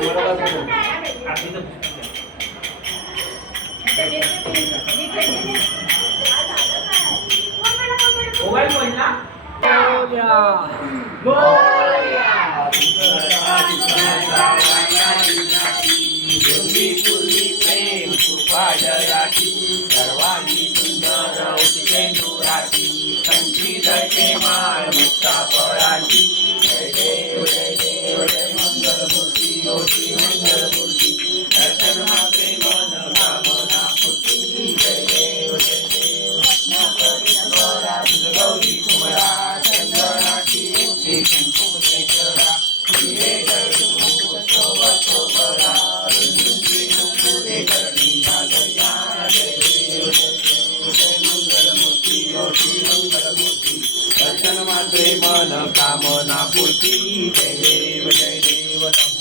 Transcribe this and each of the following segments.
mobile बोलला प्रेम सर्वांनी सुंदर उठेंदुराची संचित माळ मुक्ता फळाची जय देव जय देव जय मंगलमूर्ती योगी मंगलमूर्ती दर्शन मात्रे मन कामना पूर्ती जय देव जय देव गौरी कुमरा चंद्राची मूर्ती कुंकुमेश्वरा दर्शन मात्रे मन कामना पूर्ती जय देव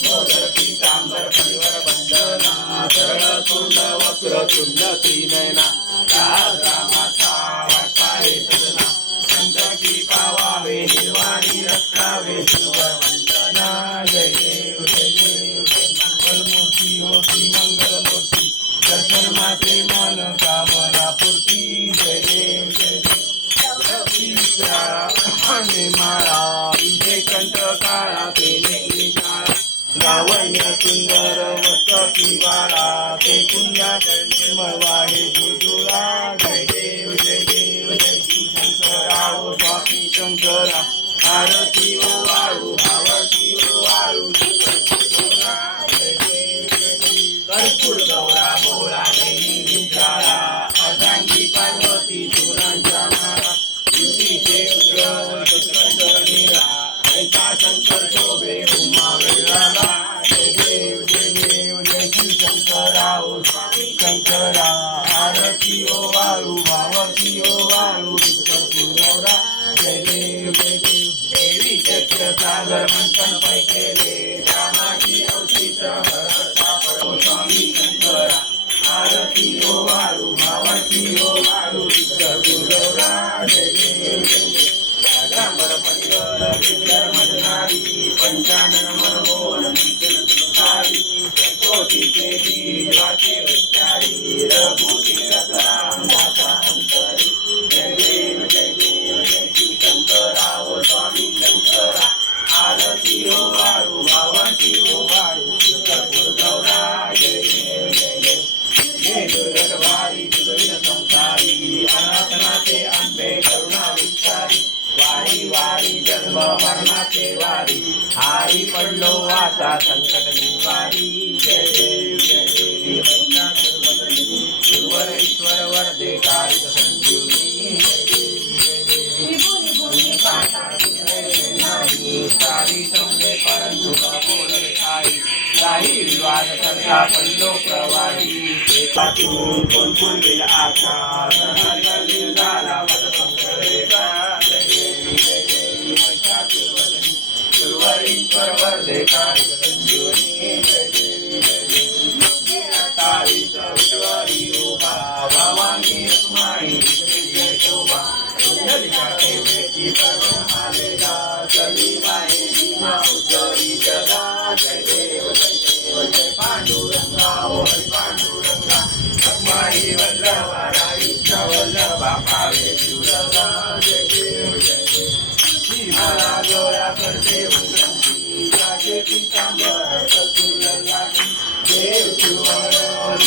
लंबोदर पीतांबर परिवर वंदना सरळ तोंड वक्र तुंड त्रिनयना रामाचा वाटाळे सदना संत की पावावे निर्वाणी रक्षावे शिवर वंदना जय देव मंगलमूर्ती होती मंगलमूर्ती दर्शन मात्रे मन कामना पूर्ती जय देव माळा विजय कंठ काळा पेने काळा लावण्य सुंदर मस्तकी वाळा ते कुंजा निर्मळवाहे झुळझुळा जय देव जय शिव शंकरा ओ स्वामी शंकरा आरती ओ वाळू आरती ओ वाळू जय देव कर्पूर गौरा बोळा देवी विचारा अर्धांगी पार्वती चुरांच्या माळा शंकर शोभे उमा वेळाला जय देव जय शिव शंकरा ओ स्वामी शंकरा आरती ओ वाळू भावती ओ वाळू गौरा जय देव देवी चक्र सागर मंथन पैकेले रामाची औषित भरता पडो स्वामी शंकरा आरती ओ वाळू भावती ओ वाळू गौरा जय देव रामर परिवार विद्या मदनारी पंचानन मनमोहन मंचन सुखारी कोटी देवी वाचे विचारी रघुती रतराम दाता अंतरी जय देव जय शिव शंकरा ओ स्वामी शंकरा आरती ओ वाळू भावती ओ वाळू कर्पूर गौरा जय देव जय दुर्गवारी दुर्गविन संसारी अनाथनाथे अंबे करुणा विस्तारी वारी वारी जन्म मरणाचे वारी हारी पडलो आता संकट निवारी जय देव गुरुवर ईश्वर वरदे कारिक संजीवनी सारी समजे परंतु बोलले काही विवाद करता पडलो प्रवाही एकातून कोण पूर्वील आशा झाला गुरुवर वरदे कारिक संजीवनी तारीच विश्वारी उभा वावांगी माई शोभा जलिकाते बेटी परमालेला चली माई सीमा उजरी जगा जय देव जय पांडुरंगा ओ हरी पांडुरंगा माई वल्लभा इच्छा वल्लभा पावे शिवरंगा जय देव सीमा गोळा करते वंदनती राजे पीतांबर सकुल लागी देव शिवर